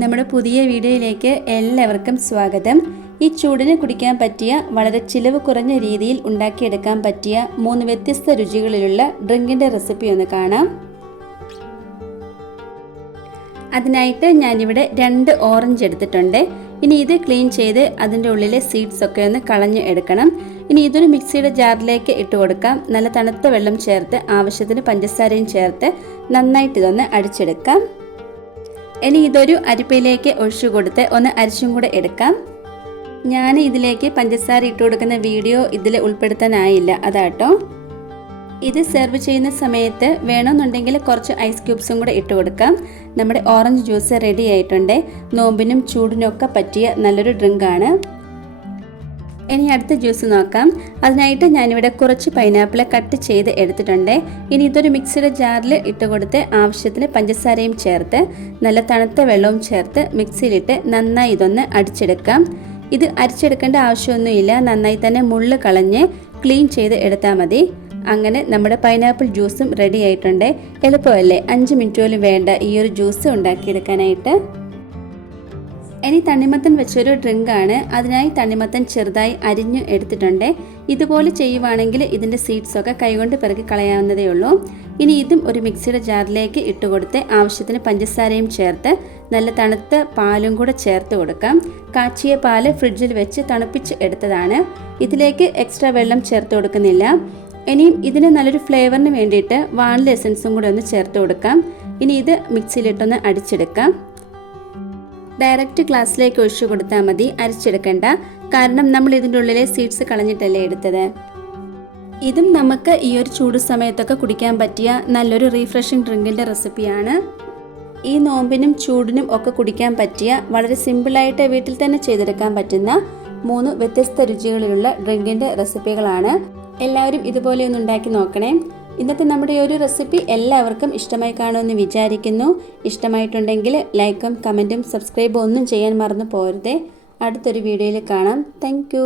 നമ്മുടെ പുതിയ വീഡിയോയിലേക്ക് എല്ലാവർക്കും സ്വാഗതം. ഈ ചൂടിന് കുടിക്കാൻ പറ്റിയ വളരെ ചിലവ് കുറഞ്ഞ രീതിയിൽ ഉണ്ടാക്കിയെടുക്കാൻ പറ്റിയ 3 വ്യത്യസ്ത രുചികളിലുള്ള ഡ്രിങ്കിൻ്റെ റെസിപ്പി ഒന്ന് കാണാം. അതിനായിട്ട് ഞാനിവിടെ 2 ഓറഞ്ച് എടുത്തിട്ടുണ്ട്. ഇനി ഇത് ക്ലീൻ ചെയ്ത് അതിൻ്റെ ഉള്ളിലെ സീഡ്സ് ഒക്കെ ഒന്ന് കളഞ്ഞ് എടുക്കണം. ഇനി ഇതൊരു മിക്സിയുടെ ജാറിലേക്ക് ഇട്ട് കൊടുക്കാം. നല്ല തണുത്ത വെള്ളം ചേർത്ത് ആവശ്യത്തിന് പഞ്ചസാരയും ചേർത്ത് നന്നായിട്ട് ഇതൊന്ന് അടിച്ചെടുക്കാം. ഇനി ഇതൊരു അരിപ്പയിലേക്ക് ഒഴിച്ചു കൊടുത്ത് ഒന്ന് അരിച്ചും കൂടെ എടുക്കാം. ഞാൻ ഇതിലേക്ക് പഞ്ചസാര ഇട്ട് കൊടുക്കുന്ന വീഡിയോ ഇതിൽ ഉൾപ്പെടുത്താനായില്ല, അതാട്ടോ. ഇത് സെർവ് ചെയ്യുന്ന സമയത്ത് വേണമെന്നുണ്ടെങ്കിൽ കുറച്ച് ഐസ് ക്യൂബ്സും കൂടെ ഇട്ട് കൊടുക്കാം. നമ്മുടെ ഓറഞ്ച് ജ്യൂസ് റെഡി ആയിട്ടുണ്ട്. നോമ്പിനും ചൂടിനൊക്കെ പറ്റിയ നല്ലൊരു ഡ്രിങ്കാണ്. ഇനി അടുത്ത ജ്യൂസ് നോക്കാം. അതിനായിട്ട് ഞാനിവിടെ കുറച്ച് പൈനാപ്പിൾ കട്ട് ചെയ്ത് എടുത്തിട്ടുണ്ട്. ഇനി ഇതൊരു മിക്സിയുടെ ജാറിൽ ഇട്ട് കൊടുത്ത് ആവശ്യത്തിന് പഞ്ചസാരയും ചേർത്ത് നല്ല തണുത്ത വെള്ളവും ചേർത്ത് മിക്സിയിലിട്ട് നന്നായി ഇതൊന്ന് അടിച്ചെടുക്കാം. ഇത് അരിച്ചെടുക്കേണ്ട ആവശ്യമൊന്നുമില്ല, നന്നായി തന്നെ മുള്ള് കളഞ്ഞ് ക്ലീൻ ചെയ്ത് എടുത്താൽ മതി. അങ്ങനെ നമ്മുടെ പൈനാപ്പിൾ ജ്യൂസും റെഡി ആയിട്ടുണ്ട്. എളുപ്പമല്ലേ, 5 മിനിറ്റ് പോലും വേണ്ട ഈ ഒരു ജ്യൂസ് ഉണ്ടാക്കിയെടുക്കാനായിട്ട്. ഇനി തണ്ണിമത്തൻ വെച്ചൊരു ഡ്രിങ്കാണ്. അതിനായി തണ്ണിമത്തൻ ചെറുതായി അരിഞ്ഞു എടുത്തിട്ടുണ്ട്. ഇതുപോലെ ചെയ്യുവാണെങ്കിൽ ഇതിൻ്റെ സീഡ്സൊക്കെ കൈകൊണ്ട് പിറക്കി കളയാവുന്നതേ ഉള്ളൂ. ഇനി ഇതും ഒരു മിക്സിയുടെ ജാറിലേക്ക് ഇട്ട് കൊടുത്ത് ആവശ്യത്തിന് പഞ്ചസാരയും ചേർത്ത് നല്ല തണുത്ത പാലും കൂടെ ചേർത്ത് കൊടുക്കാം. കാച്ചിയ പാല് ഫ്രിഡ്ജിൽ വെച്ച് തണുപ്പിച്ച് എടുത്തതാണ്. ഇതിലേക്ക് എക്സ്ട്രാ വെള്ളം ചേർത്ത് കൊടുക്കുന്നില്ല. ഇനിയും ഇതിന് നല്ലൊരു ഫ്ലേവറിന് വേണ്ടിയിട്ട് വാനില എസൻസും കൂടെ ഒന്ന് ചേർത്ത് കൊടുക്കാം. ഇനി ഇത് മിക്സിയിലിട്ടൊന്ന് അടിച്ചെടുക്കാം. ഡയറക്റ്റ് ഗ്ലാസ്സിലേക്ക് ഒഴിച്ചു കൊടുത്താൽ മതി, അരിച്ചെടുക്കണ്ട. കാരണം നമ്മൾ ഇതിൻ്റെ ഉള്ളിലെ സീഡ്സ് കളഞ്ഞിട്ടല്ലേ എടുത്തത്. ഇതും നമുക്ക് ഈ ഒരു ചൂട് സമയത്തൊക്കെ കുടിക്കാൻ പറ്റിയ നല്ലൊരു റീഫ്രഷിംഗ് ഡ്രിങ്കിൻ്റെ റെസിപ്പിയാണ്. ഈ നോമ്പിനും ചൂടിനും ഒക്കെ കുടിക്കാൻ പറ്റിയ വളരെ സിമ്പിളായിട്ട് വീട്ടിൽ തന്നെ ചെയ്തെടുക്കാൻ പറ്റുന്ന 3 വ്യത്യസ്ത രുചികളിലുള്ള ഡ്രിങ്കിൻ്റെ റെസിപ്പികളാണ്. എല്ലാവരും ഇതുപോലെ ഒന്ന് ഉണ്ടാക്കി നോക്കണേ. ഇന്നത്തെ നമ്മുടെ ഈ ഒരു റെസിപ്പി എല്ലാവർക്കും ഇഷ്ടമായി കാണുമെന്ന് വിചാരിക്കുന്നു. ഇഷ്ടമായിട്ടുണ്ടെങ്കിൽ ലൈക്കും കമൻറ്റും സബ്സ്ക്രൈബും ഒന്നും ചെയ്യാൻ മറന്നു പോകരുതേ. അടുത്തൊരു വീഡിയോയിൽ കാണാം. താങ്ക്